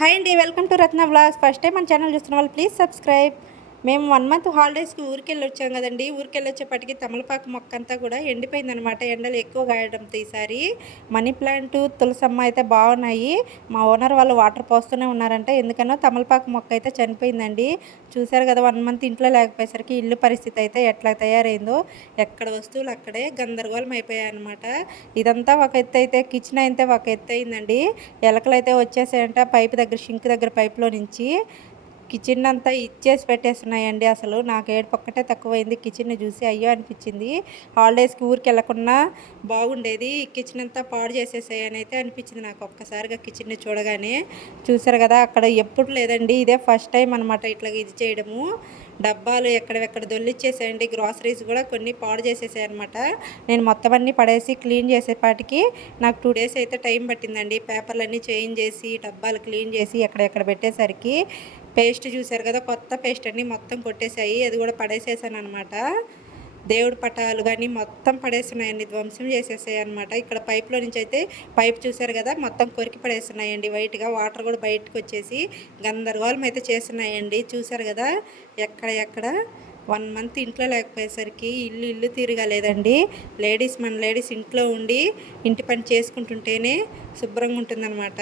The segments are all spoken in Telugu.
హాయ్ అండి, welcome to Ratna vlogs. First time మన ఛానల్ చూస్తున్న వాళ్ళు ప్లీజ్ సబ్స్క్రైబ్. మేము 1 మంత్ హాలిడేస్కి ఊరికెళ్ళి వచ్చాం కదండి. ఊరికెళ్ళి వచ్చేప్పటికి తమలపాకు మొక్క అంతా కూడా ఎండిపోయిందనమాట. ఎండలు ఎక్కువ కాయడంతో ఈసారి మనీ ప్లాంట్, తులసమ్మ అయితే బాగున్నాయి. మా ఓనర్ వాళ్ళు వాటర్ పోస్తూనే ఉన్నారంట. ఎందుకనో తమలపాకు మొక్క అయితే చనిపోయిందండి. చూశారు కదా, 1 మంత్ ఇంట్లో లేకపోయేసరికి ఇల్లు పరిస్థితి అయితే ఎట్లా తయారైందో. ఎక్కడ వస్తువులు అక్కడే గందరగోళం అయిపోయాయి అనమాట. ఇదంతా ఒక ఎత్తు అయితే, కిచెన్ అయితే ఒక ఎత్తు అయిందండి. ఎలకలు అయితే వచ్చేసాయంట పైపు దగ్గర, షింక్ దగ్గర పైపులో నుంచి. కిచెన్ అంతా ఇచ్చేసి పెట్టేస్తున్నాయండి. అసలు నాకు ఏడుపు ఒక్కటే తక్కువైంది కిచెన్ని చూసి. అయ్యో అనిపించింది. హాలిడేస్కి ఊరికి వెళ్ళకుండా బాగుండేది, కిచెన్ అంతా పాడు చేసేసాయని అయితే అనిపించింది నాకు ఒక్కసారిగా కిచెన్ని చూడగానే. చూసారు కదా, అక్కడ ఎప్పుడు లేదండి, ఇదే ఫస్ట్ టైం అనమాట ఇట్లా ఇది చేయడము. డబ్బాలు ఎక్కడెక్కడ దొల్లిచ్చేసాయండి. గ్రాసరీస్ కూడా కొన్ని పాడు చేసేసాయి అనమాట. నేను మొత్తం అన్నీ పడేసి క్లీన్ చేసేపాటికి నాకు 2 days అయితే టైం పట్టిందండి. పేపర్లన్నీ చేంజ్ చేసి, డబ్బాలు క్లీన్ చేసి ఎక్కడెక్కడ పెట్టేసరికి పేస్ట్ చూసారు కదా, కొత్త పేస్ట్ అన్నీ మొత్తం కొట్టేశాయి. అది కూడా పడేసేసాను అనమాట. దేవుడి పటాలు కానీ మొత్తం పడేస్తున్నాయండి, ధ్వంసం చేసేసాయి అనమాట. ఇక్కడ పైప్లో నుంచి అయితే పైప్ చూసారు కదా, మొత్తం కొరికి పడేస్తున్నాయండి వైట్గా. వాటర్ కూడా బయటకు వచ్చేసి గందరగోళం అయితే చేస్తున్నాయండి. చూసారు కదా, ఎక్కడ 1 మంత్ ఇంట్లో లేకపోయేసరికి ఇల్లు తిరగలేదండి. మన లేడీస్ ఇంట్లో ఉండి ఇంటి పని చేసుకుంటుంటేనే శుభ్రంగా ఉంటుందన్నమాట.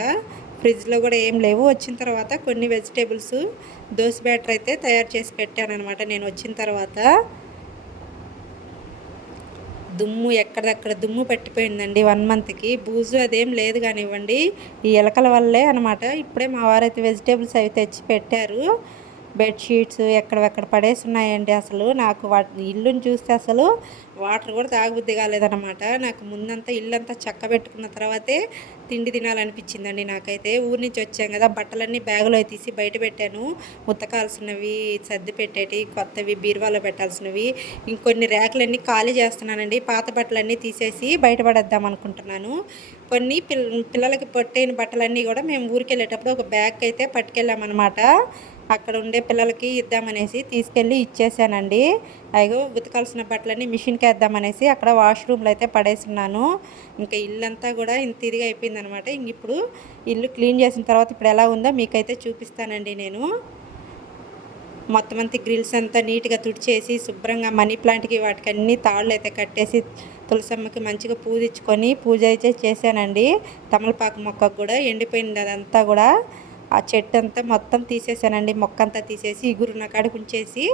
ఫ్రిడ్జ్లో కూడా ఏం లేవు. వచ్చిన తర్వాత కొన్ని వెజిటేబుల్స్, దోశ బ్యాటర్ అయితే తయారు చేసి పెట్టానమాట. నేను వచ్చిన తర్వాత దుమ్ము ఎక్కడెక్కడ దుమ్ము పట్టిపోయిందండి. 1 మంత్కి బూజు అదేం లేదు కానివ్వండి, ఈ ఎలకల వల్లే అనమాట. ఇప్పుడే మా వారైతే వెజిటేబుల్స్ అవి తెచ్చి పెట్టారు. బెడ్షీట్స్ ఎక్కడెక్కడ పడేసి ఉన్నాయండి. అసలు నాకు ఇల్లుని చూస్తే అసలు వాటర్ కూడా తాగబుద్ధి కాలేదన్నమాట. నాకు ముందంతా ఇల్లంతా చక్కబెట్టుకున్న తర్వాతే తిండి తినాలనిపించిందండి నాకైతే. ఊరి నుంచి వచ్చాం కదా, బట్టలన్నీ బ్యాగులో తీసి బయట పెట్టాను. ఉతకాల్సినవి సర్ది పెట్టేటి, కొత్తవి బీరువాలో పెట్టాల్సినవి. ఇంకొన్ని ర్యాకులన్నీ ఖాళీ చేస్తున్నానండి. పాత బట్టలన్నీ తీసేసి బయటపడేద్దాం అనుకుంటున్నాను. కొన్ని పిల్లలకి పొట్టైన బట్టలన్నీ కూడా మేము ఊరికి వెళ్ళేటప్పుడు ఒక బ్యాగ్ అయితే పట్టుకెళ్ళామన్నమాట. అక్కడ ఉండే పిల్లలకి ఇద్దామనేసి తీసుకెళ్ళి ఇచ్చేసానండి. అయ్యో, ఉతకాల్సిన బట్టలన్నీ మిషన్కి వేద్దామనేసి అక్కడ వాష్రూమ్లో అయితే పడేస్తున్నాను. ఇంకా ఇల్లంతా కూడా ఇంత ఇదిగా అయిపోయింది అనమాట. ఇంక ఇప్పుడు ఇల్లు క్లీన్ చేసిన తర్వాత ఇప్పుడు ఎలా ఉందో మీకైతే చూపిస్తానండి. నేను మొత్తం అంతా గ్రిల్స్ అంతా నీట్గా తుడిచేసి శుభ్రంగా మనీ ప్లాంట్కి వాటికి అన్ని తాళ్ళు అయితే కట్టేసి తులసమ్మకి మంచిగా పూజించుకొని పూజ అయితే చేశానండి. తమలపాకు మొక్కకు కూడా ఎండిపోయింది అదంతా కూడా. ఆ చెట్టు అంతా మొత్తం తీసేసానండి. మొక్క అంతా తీసేసి ఇగురున్న కాడికి ఉంచేసి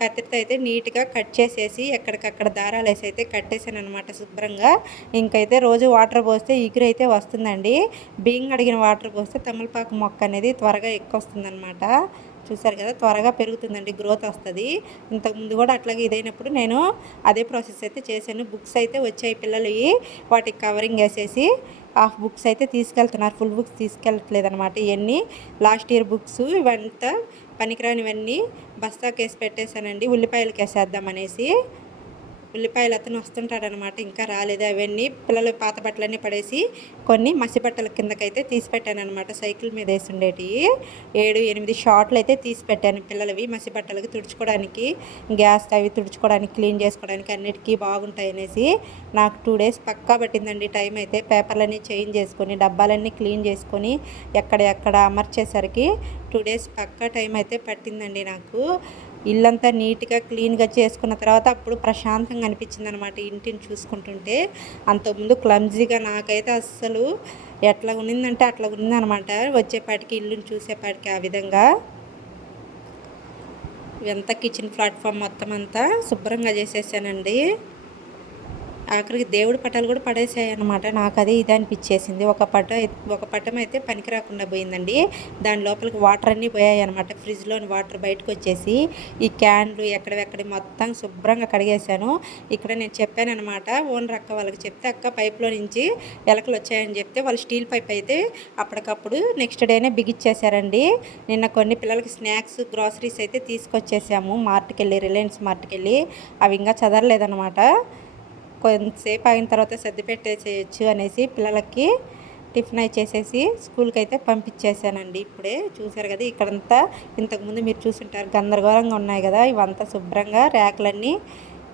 కత్తిరితో అయితే నీట్గా కట్ చేసేసి ఎక్కడికక్కడ దారాలు వేసి అయితే కట్టేసాను అనమాట శుభ్రంగా. ఇంకైతే రోజు వాటర్ పోస్తే ఇగురు అయితే వస్తుందండి. బియ్యం అడిగిన వాటర్ పోస్తే తమలపాకు మొక్క అనేది త్వరగా ఎక్కువ వస్తుందన్నమాట. చూసారు కదా, త్వరగా పెరుగుతుందండి, గ్రోత్ వస్తుంది. ఇంతకుముందు కూడా అట్లాగే ఇదైనప్పుడు నేను అదే ప్రాసెస్ అయితే చేశాను. బుక్స్ అయితే వచ్చాయి పిల్లలవి, వాటికి కవరింగ్ వేసేసి హాఫ్ బుక్స్ అయితే తీసుకెళ్తున్నారు, ఫుల్ బుక్స్ తీసుకెళ్ళట్లేదు అనమాట. ఇవన్నీ లాస్ట్ ఇయర్ బుక్స్, ఇవంతా పనికిరానివన్నీ బస్తాకి వేసి పెట్టేశానండి. ఉల్లిపాయలకి వేసేద్దామనేసి. ఉల్లిపాయలు అతను వస్తుంటాడనమాట, ఇంకా రాలేదు. అవన్నీ పిల్లలు పాత బట్టలన్నీ పడేసి కొన్ని మసి బట్టల కిందకైతే తీసి పెట్టాను అనమాట. సైకిల్ మీద వేసి ఉండేటివి 7-8 షార్ట్లు అయితే తీసి పెట్టాను పిల్లలవి. మసి బట్టలకి తుడుచుకోవడానికి, గ్యాస్ అవి తుడుచుకోవడానికి, క్లీన్ చేసుకోవడానికి అన్నిటికీ బాగుంటాయి అనేసి. నాకు 2 days పక్కా పట్టిందండి టైం అయితే. పేపర్లన్నీ చేంజ్ చేసుకొని, డబ్బాలన్నీ క్లీన్ చేసుకొని ఎక్కడ అమర్చేసరికి 2 days పక్కా టైం అయితే పట్టిందండి నాకు. ఇల్లంతా నీట్గా క్లీన్గా చేసుకున్న తర్వాత అప్పుడు ప్రశాంతంగా అనిపించింది అనమాట ఇంటిని చూసుకుంటుంటే. అంతకుముందు క్లమ్జీగా నాకైతే అస్సలు ఎట్లా ఉన్నిందంటే అట్లా ఉన్నదనమాట. వచ్చేపాటికి ఇల్లుని చూసేపాటికి ఆ విధంగా. ఇదంతా కిచెన్ ప్లాట్ఫామ్ మొత్తం అంతా శుభ్రంగా చేసేసానండి. ఆఖరికి దేవుడి పటాలు కూడా పడేసాయి అనమాట. నాకు అదే ఇది అనిపించేసింది. ఒక పటం అయితే పనికి రాకుండా పోయిందండి. దాని లోపలికి వాటర్ అన్నీ పోయాయి అనమాట. ఫ్రిడ్జ్లోని వాటర్ బయటకు వచ్చేసి ఈ క్యాన్లు ఎక్కడెక్కడ మొత్తం శుభ్రంగా కడిగేశాను. ఇక్కడ నేను చెప్పాను అనమాట, ఓనర్ అక్క వాళ్ళకి చెప్తే, అక్క పైప్లో నుంచి ఎలకలు వచ్చాయని చెప్తే వాళ్ళు స్టీల్ పైప్ అయితే అప్పటికప్పుడు నెక్స్ట్ డేనే బిగిచ్చేసారండి. నిన్న కొన్ని పిల్లలకి స్నాక్స్, గ్రాసరీస్ అయితే తీసుకొచ్చేసాము మార్ట్కి వెళ్ళి, రిలయన్స్ మార్ట్కి వెళ్ళి. అవి ఇంకా చదరలేదనమాట. కొంతసేపు ఆగిన తర్వాత సర్ది పెట్టేసేయచ్చు అనేసి పిల్లలకి టిఫిన్ అయి చేసేసి స్కూల్కి అయితే పంపించేసానండి. ఇప్పుడే చూసారు కదా, ఇక్కడంతా ఇంతకుముందు మీరు చూసుంటారు గందరగోళంగా ఉన్నాయి కదా, ఇవంతా శుభ్రంగా ర్యాకులన్నీ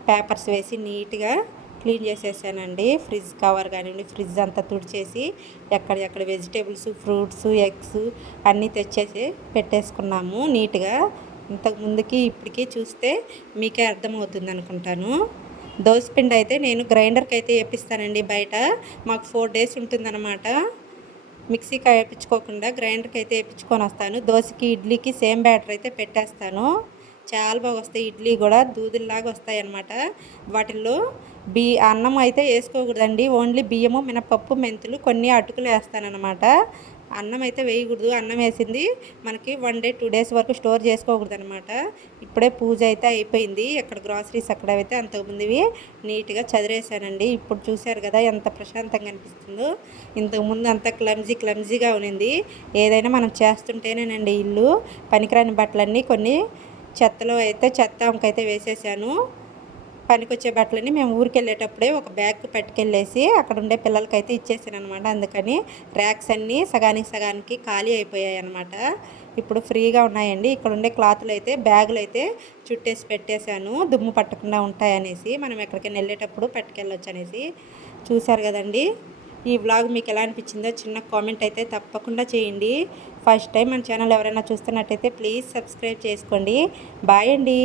పేపర్స్ వేసి నీట్గా క్లీన్ చేసేసానండి. ఫ్రిడ్జ్ కవర్ కానివ్వండి, ఫ్రిడ్జ్ అంతా తుడిచేసి ఎక్కడ వెజిటేబుల్స్, ఫ్రూట్స్, ఎగ్స్ అన్నీ తెచ్చేసి పెట్టేసుకున్నాము నీట్గా. ఇంతకు ముందుకి ఇప్పటికి చూస్తే మీకే అర్థమవుతుంది అనుకుంటాను. దోసపిండి అయితే నేను గ్రైండర్కి అయితే వేపిస్తానండి బయట. మాకు 4 days ఉంటుందన్నమాట. మిక్సీకి వేయించుకోకుండా గ్రైండర్కి అయితే వేయించుకొని వస్తాను. దోశకి, ఇడ్లీకి సేమ్ బ్యాటర్ అయితే పెట్టేస్తాను. చాలా బాగా వస్తాయి. ఇడ్లీ కూడా దూదుల్లాగా వస్తాయి అన్నమాట. వాటిల్లో అన్నం అయితే వేసుకోకూడదండి. ఓన్లీ బియ్యము, మినపప్పు, మెంతులు, కొన్ని అటుకులు వేస్తానన్నమాట. అన్నం అయితే వేయకూడదు. అన్నం వేసింది మనకి 1 day 2 days వరకు స్టోర్ చేసుకోకూడదు అనమాట. ఇప్పుడే పూజ అయితే అయిపోయింది. ఎక్కడ గ్రాసరీస్ అక్కడైతే అంతకుముందువి నీట్గా చదిరేసానండి. ఇప్పుడు చూశారు కదా ఎంత ప్రశాంతంగా అనిపిస్తుందో. ఇంతకుముందు అంతా క్లమ్జీగా ఉన్నింది. ఏదైనా మనం చేస్తుంటేనేనండి ఇల్లు. పనికిరాని బట్టలన్నీ కొన్ని చెత్తలో అయితే చెత్తంకైతే వేసేసాను. పనికొచ్చే బట్టలని మేము ఊరికి వెళ్ళేటప్పుడే ఒక బ్యాగ్ పట్టుకెళ్ళేసి అక్కడ ఉండే పిల్లలకైతే ఇచ్చేసాను అనమాట. అందుకని ర్యాక్స్ అన్నీ సగానికి ఖాళీ అయిపోయాయి అనమాట. ఇప్పుడు ఫ్రీగా ఉన్నాయండి. ఇక్కడ ఉండే క్లాతులు అయితే బ్యాగులు అయితే చుట్టేసి పెట్టేశాను, దుమ్ము పట్టకుండా ఉంటాయనేసి, మనం ఎక్కడికైనా వెళ్ళేటప్పుడు పట్టుకెళ్ళొచ్చు అనేసి. చూశారు కదండి. ఈ వ్లాగ్ మీకు ఎలా అనిపించిందో చిన్న కామెంట్ అయితే తప్పకుండా చేయండి. ఫస్ట్ టైం మన ఛానల్ ఎవరైనా చూస్తున్నట్టయితే ప్లీజ్ సబ్స్క్రైబ్ చేసుకోండి. బాయ్ అండి.